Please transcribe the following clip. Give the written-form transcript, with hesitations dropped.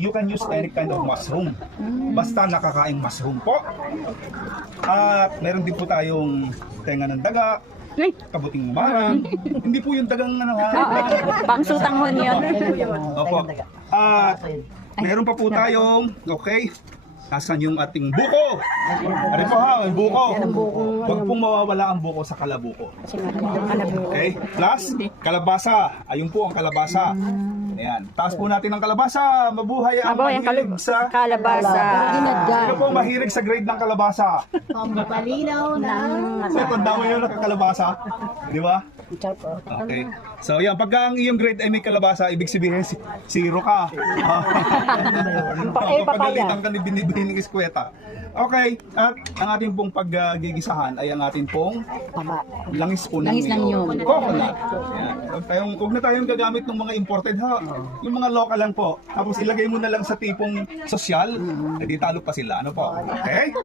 You can use any kind of mushroom. Basta nakakaing mushroom po. At meron din po tayong tenga ng daga, kabuting marang. Hindi po yung dagang ano ha. Pangsutang hon yun. Opo. At meron pa po tayong, okay, asan yung ating buko? Ano po ha, yung buko. Huwag pong mawawala ang buko sa kalabuko. Okay, plus kalabasa. Ayun po ang kalabasa. Ayan. Taas po natin ang kalabasa. Mabuhay ang mahilig sa kalabasa. Sino po mahilig sa grade ng kalabasa? Palinaw na. So, tanda mo yun nakakalabasa. Di ba? Okay. So, yan. Pagka ang iyong grade ay may kalabasa, ibig sabihin, zero ka. Pagalitan ka ni binibihin ng eskweta. Okay. At ang ating pong paggigisahan ay ang ating pong langis po ng Langis lang yun. coconut. Yan. Huwag na tayong gagamit ng mga imported ha. Yung mga local lang po. Tapos ilagay mo na lang sa tipong sosyal, edi talo pa sila. Ano po? Okay?